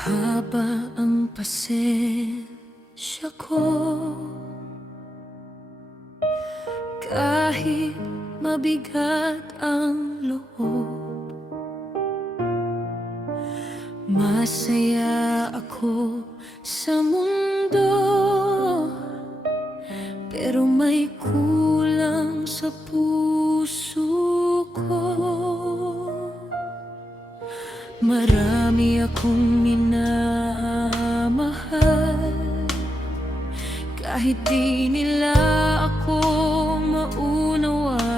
Mahaba ang pasensya ko, kahit mabigat ang loob. Masaya ako sa mundo, pero may kulang sa puso ko. Marami akong minamahal, kahit di nila ako maunawaan.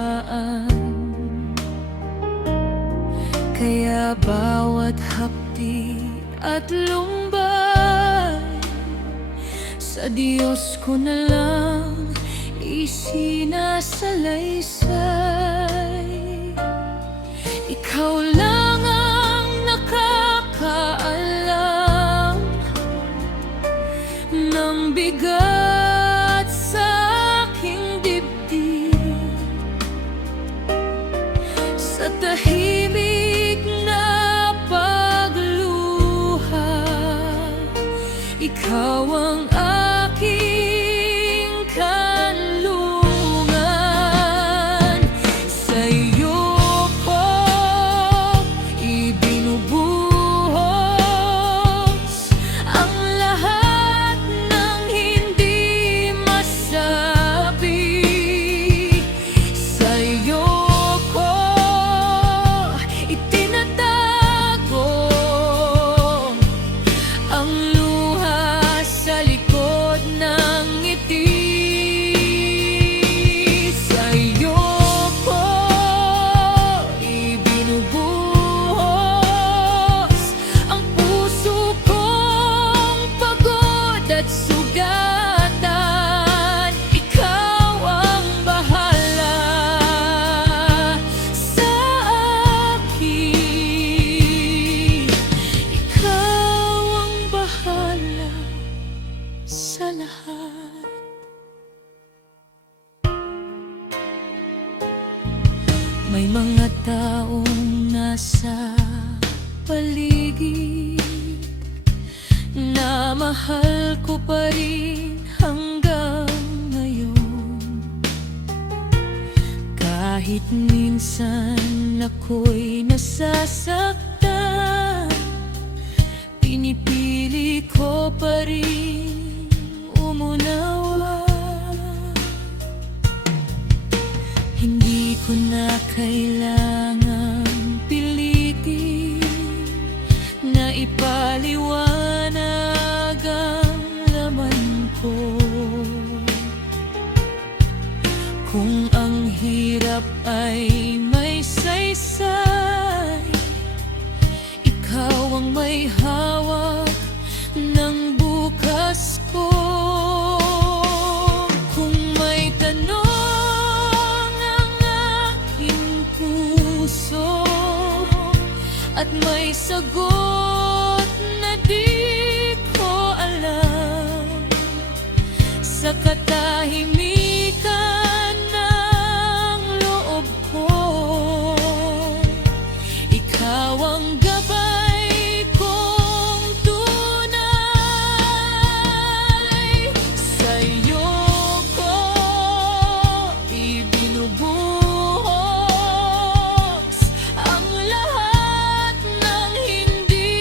Kaya bawat hapdi at lumbay, sa Diyos ko na lang isinasalaysay. Ikaw lang ang nakakaalam ng bigat sa aking dibdib. Sa tahimik na pagluha, ikaw ang aking kanlungan. Sa iyo ko ibinubuhos ang lahat ng hindi masabi. Sa iyo ko itinatago ang luha sa likod ng ngiti. Sa iyo ko ibinubuhos ang puso kong pagod at sugatan. Ikaw ang bahala sa akin. Ikaw ang bahala sa lahat. May mga taong nasa paligid na mahal ko pa rin hanggang ngayon. Kahit minsan ako'y nasasaktan, pinipili ko pa rin umunawa. Hindi ko na kailangang pilitin na ipaliwanag ang laman ko. Kung ang hirap ay may saysay, ikaw ang may hawak ng bukas ko. Kung may tanong ang aking puso at may sagot na di ko alam, sa katahimikan ng loob ko, ikaw ang gabay kong tunay. Sa iyo ko ibinubuhos ang lahat ng hindi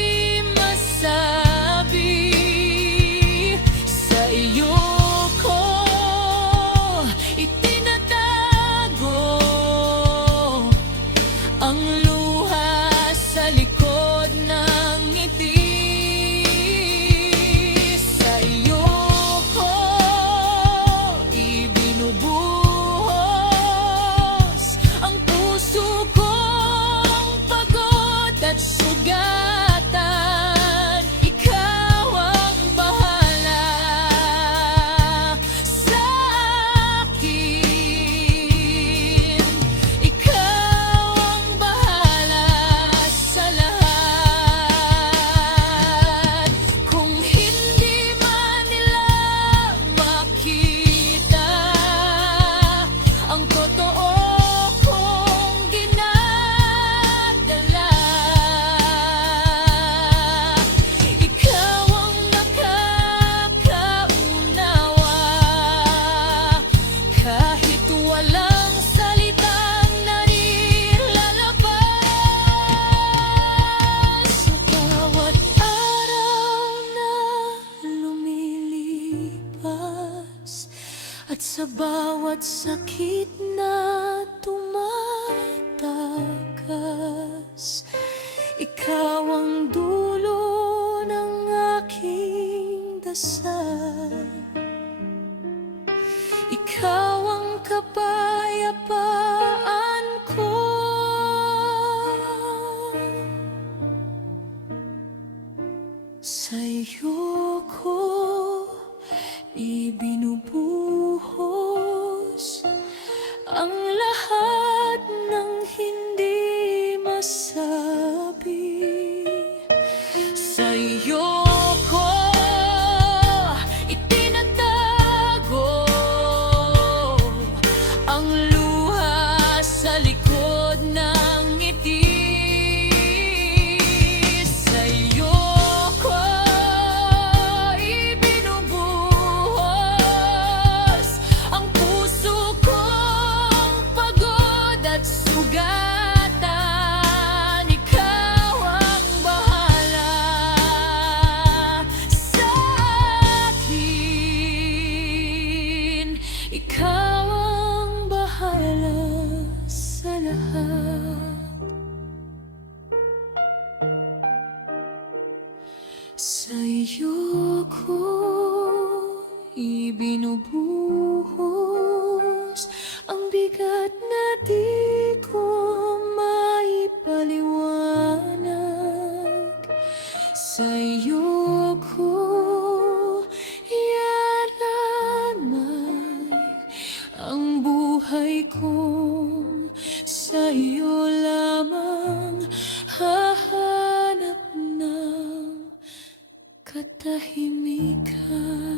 bawat sakit na tumatakas. Ikaw ang dulo ng aking dasal. Ikaw ang kapayapaan ko. Sa'yo ko ibinubuhos ang lahat ng hindi masabi. Sa'yo ko itinatago ang luha sa likod ng ngiti. Sa'yo ko ibinubuhos ang puso kong pagod at sugatan. Ikaw ang bahala sa akin. Ikaw ang bahala sa lahat. Sa'yo ko ibinubuhos ang bigat na di ko maipaliwanag. Sa'yo ko iaalamay ang buhay kong sa'yo lamang hahanap ng katahimikan.